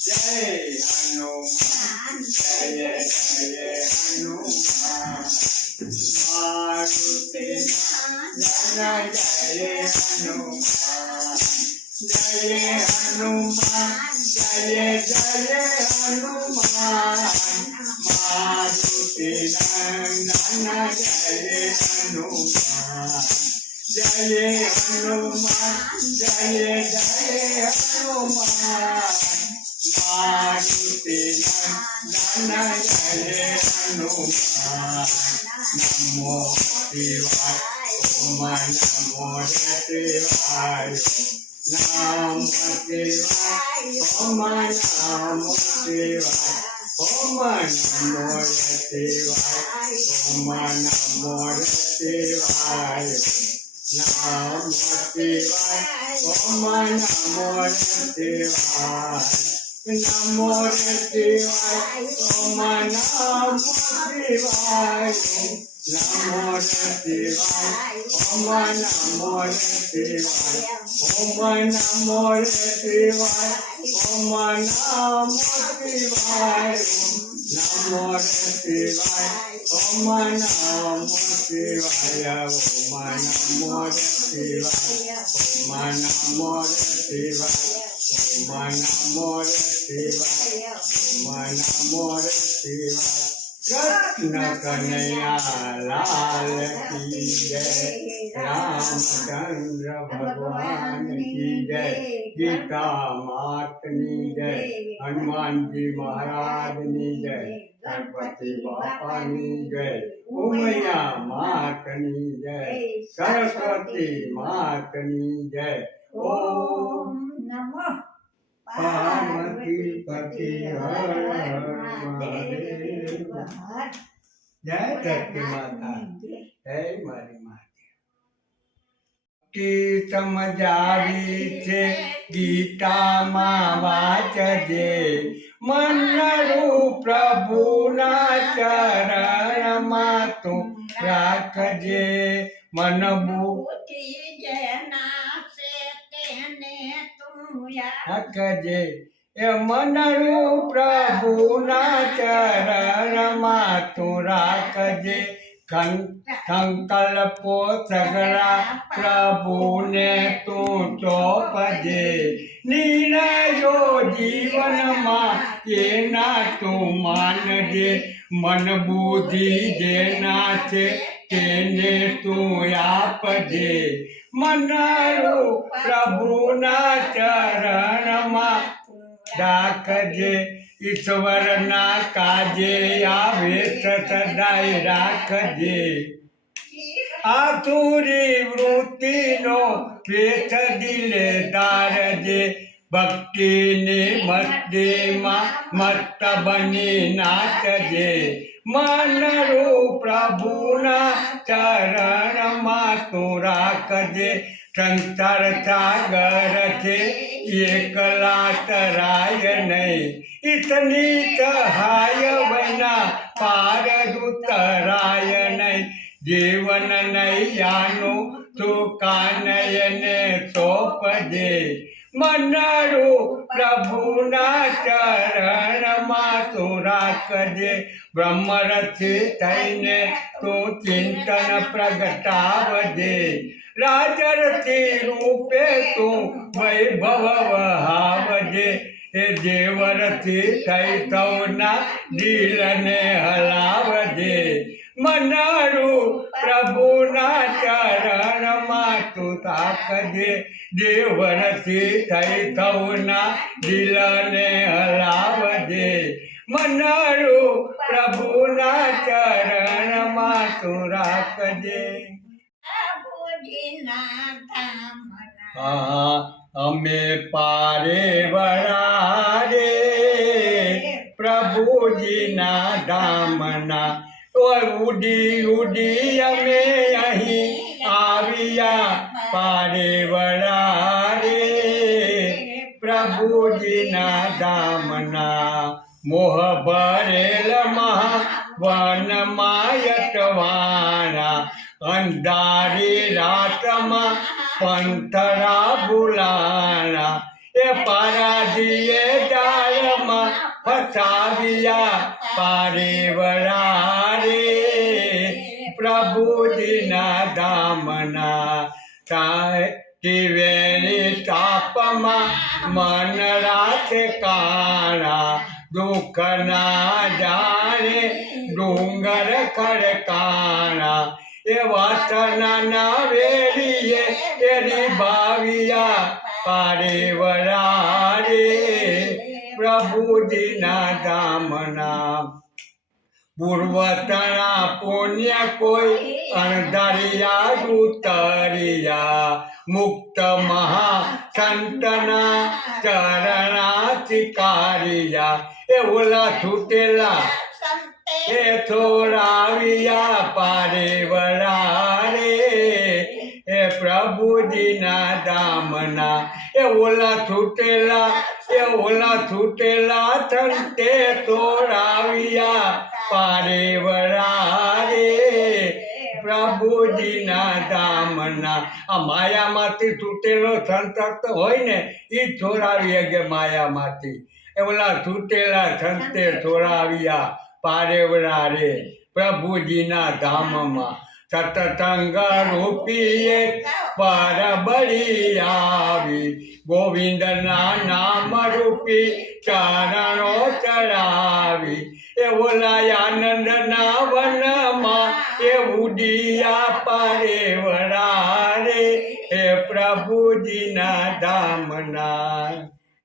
जय हनुमान जय जय हनुमान मारुति नंदन जय हनुमान जय हनुमान जय जय हनुमान मारुति नंदन जय हनुमान जय हनुमान जय जय हनुमान मारुति नंदन जय हनुमान नमो शिवाय ओम नमो शिवाय नमो शिवाय ओम नमो शिवाय ओम नमो शिवाय ओम नमो शिवाय नमो शिवाय ओम नमो शिवाय नमो शिवाय ओम नमो शिवाय नमो शिवाय ओम नमो शिवाय ओम नमो शिवाय ओम नमो शिवाय नमो शिवाय ओम नमो शिवाय ओम नमो शिवाय ओम नमो शिवाय ओम नमो शिवाय ओम नमो शिवाय कृष्ण कन्हैया लाल की जय रामचंद्र भगवान की जय गीता मातनी जय हनुमान जी महाराज की जय गणपति बापा की जय उमैया मातनी जय सरस्वती मातनी जय ओम नमः पार्वती पति हर हर महादेव जय धरती माता जय मारी माता की समझावी छे गीता मां वाचजे मनरू प्रभुना चरण मां तू राखजे मन बुद्धि जना से तेने तू राखजे ए मनरू प्रभुना चरण मां तू राखजे संकल्पो सगला प्रभु ने तू चौपजे निर्णयो जीवन मां एना तू मानजे मन बुद्धि जेना छे तेने तू आपजे मनरू प्रभुना चरण मां राखजे ईश्वर ना काजे आवे सदाय राखजे आतुरी वृत्ति नो पेट दिले दारजे भक्ति ने मस्ती मां मस्त बनी नाचजे मनरू प्रभुना चरण मां तू राखजे संसार सागर छे एकला तराय नहीं इतनी सहाय बना पार उतराय नहीं जीवन नैयानु तुका नयने सोपजे मनरू प्रभुना चरण मां तू राखजे ब्रह्मरथी थईने तू चिंतन प्रगटावजे राजरथी रूपे तू वैभव वहावजे हे देवरथी थई तवना दिलने हलावजे मनरू प्रभुना चरण मां तू ताकजे देवरथी थई तवना दिलने हलावजे मनरू प्रभुना चरण मां तू राखजे अमे पारे वड़ा रे प्रभुजी ना दामना और उड़ी उड़ी अमे अहीं आविया पारे वड़ा रे प्रभुजी ना दामना मोह भरेल महा वन मायटवाना अंधारी रात में पंथरा बुलाना ए पारा दिए डाल ફસાવ્યા પારેવરા રે પ્રભુજીના ધામના ટીવેરી તાપમાં મન રાખે કાણા દુઃખ ના જાણે ડુંગર ખડકાણા એ વાતના ના વેરીએ એરી ભાવિયા પારેવરા રે પ્રભુજીના ધામના પૂર્વતના પુણ્ય કોઈ અણધરિયા ઉતરિયા મુક્ત મહા સંતના ચરણા ચિકારિયા એ ઓલા છૂટેલા એ થોરાવિયા પારેવરા રે એ પ્રભુજીના ધામના એ ઓલા છૂટેલા સંતે થોરાવિયા પારેવરા રે પ્રભુજીના ધામના આ માયામાંથી છૂટેલો સંત હોય ને એ છોડાવી કે માયામાંથી એ ઓલા છૂટેલા સંતે છોડાવ્યા પારેવરા રે પ્રભુજીના ધામમાં સતસંગ રૂપી એક પરબળી આવી ગોવિંદના નામ રૂપી ચરણો ચડાવી એ ઓલા આનંદના વનમાં એ ઉડિયા પારેવરા રે એ પ્રભુજીના ધામના